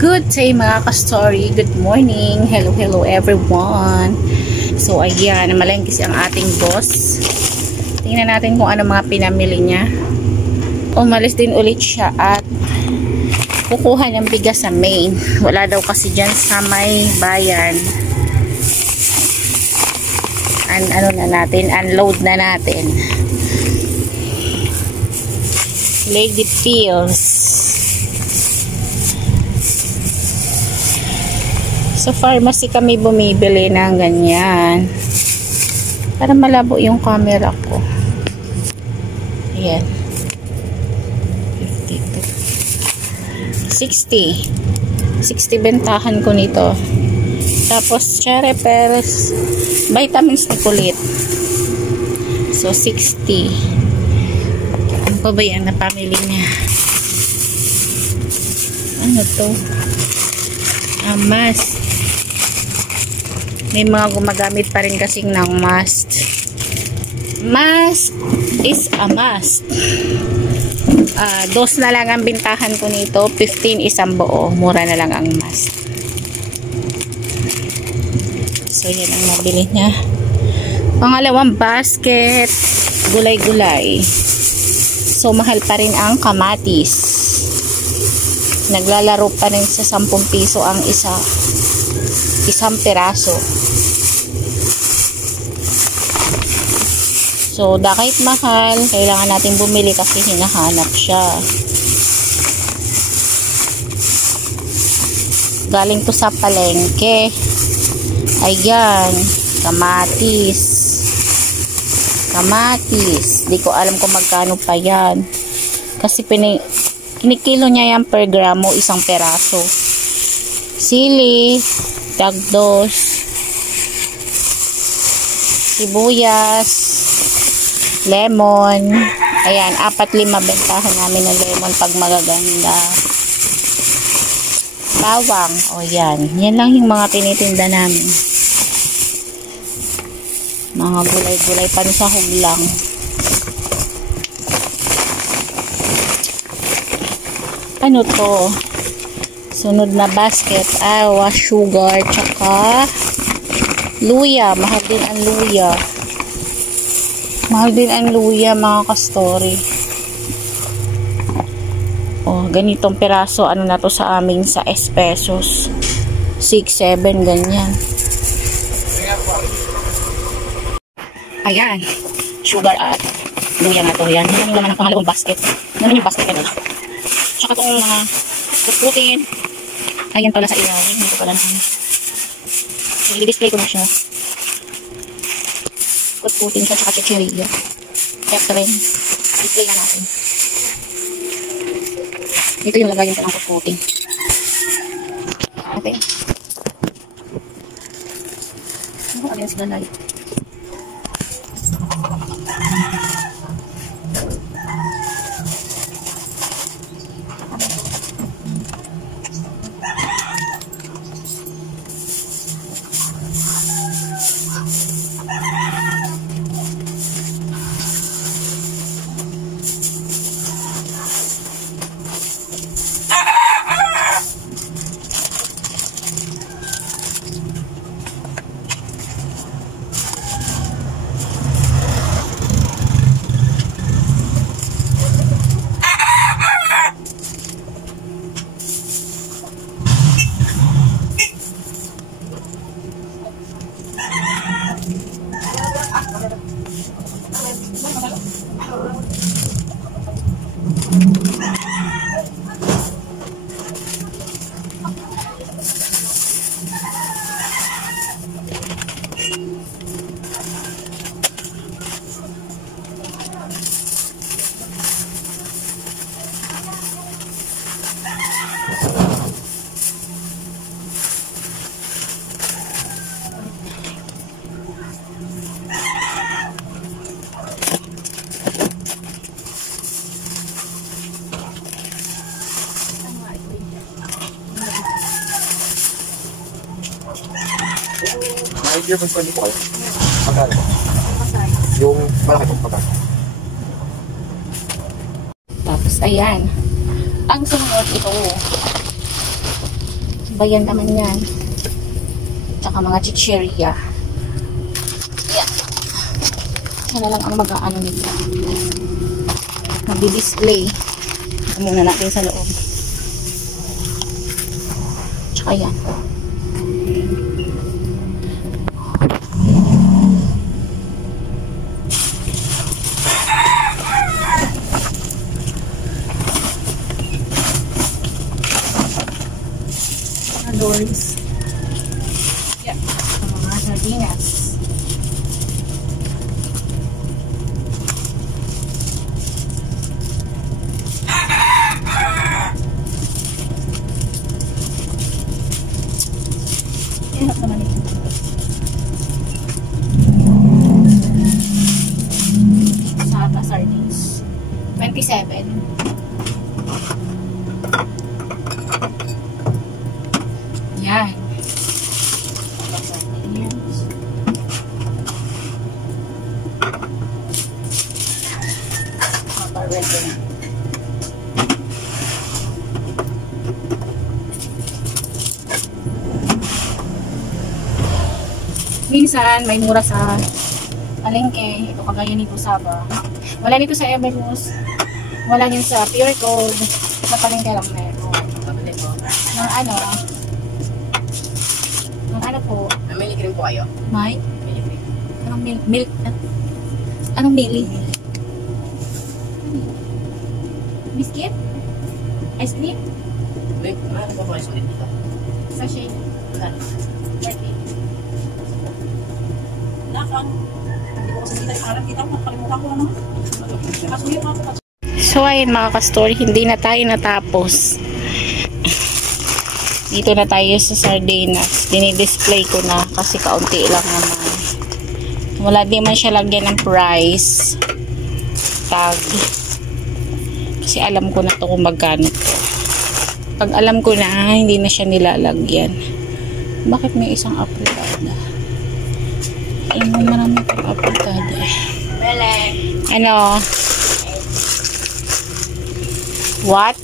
Good day mga ka-story. Good morning. Hello everyone. So ayan, namalengke ang ating boss. Tingnan natin kung ano mga pinamili niya. Umalis din ulit siya at kukuha ng bigas sa main. Wala daw kasi dyan sa may bayan. Unload na natin. Lady Pills. Sa pharmacy kami bumibili ng ganyan. Para malabo yung camera ko. Ayan. 52. 60 bentahan ko nito. Tapos, Cherry Pearls, vitamins ni kulit. So, 60. Ano pa ba yan na pamili niya? Ano to? Mask. May mga gumagamit pa rin kasing ng mask. Mask is a must. 2 na lang ang bintahan ko nito. 15 isang buo. Mura na lang ang mask. So, yan ang nabili niya. Pangalawang basket. Gulay-gulay. So, mahal pa rin ang kamatis. Naglalaro pa rin sa 10 piso ang isang peraso. So, kahit mahal, kailangan natin bumili kasi hinahanap siya. Galing to sa palengke. Ayan, kamatis. Kamatis. Di ko alam kung magkano pa yan. Kasi kinikilo niya yan per gramo, 1 peraso. Sili, dagdos, sibuyas, lemon. Ayan, 4-5 bentahan namin ng lemon pag magaganda. Bawang. O yan. Yan lang yung mga tinitinda namin. Mga gulay-gulay pansahog lang. Ano to? Sunod na basket. Sugar, tsaka luya. Mahal din ang luya. Mahal din ang luya, mga ka-story. Oh, ganitong piraso. Ano na to sa amin sa pesos. 6, 7, ganyan. Ayan. Sugar at luya na to. Yan. Yan yung naman ang pangalawang basket. Yan yung basket na. Tsaka itong mga putin. Ayan pala sa ilalim. Ito pala na. I-display ko na siya. Putin siya. Tsaka chicheria. Efren. Display na natin. Ito yung lagayan ko ng putin. Okay. Ano yan sila light? May earphones pa dito kayo. Magkano? Yung malaki po, magkano? Tapos, ayan. Ang sumunod ito. ba yan naman yan? Tsaka mga chichirya. Yan. Yan na lang ang mag-aano nito. Magdi-display. Muna natin sa loob. Tsaka yan. Doors. Yan. Mga sardinas. Hirap naman ito. Saba sardines. 27. Yan. Sardines. Saba red na. Minsan, may mura sa palengke. Ito kagaya nito Saba. Wala nito sa Everus. Wala nyo sa Pure Gold. Sa palengke lang meron. Ng ano? Ng ano po? May cream po kayo? May? May cream. Anong milk? Anong mili? Biscuit? Ice cream? May ano po kayo sulit dito? Sachet? Ano? Birthday? Nakang, hindi ko kasi kita ko, nakalimutan ko naman. Kasuyo nga po. So ayun mga ka-story, hindi na tayo natapos. Dito na tayo sa sardinas. Dinidisplay ko na kasi kaunti lang naman. Wala din man siya lagyan ng price tag. Kasi alam ko na to kung magkano to. Pag alam ko na, hindi na siya nilalagyan. Bakit may isang apritada? Alam mo marami pang apritada. Ano? What?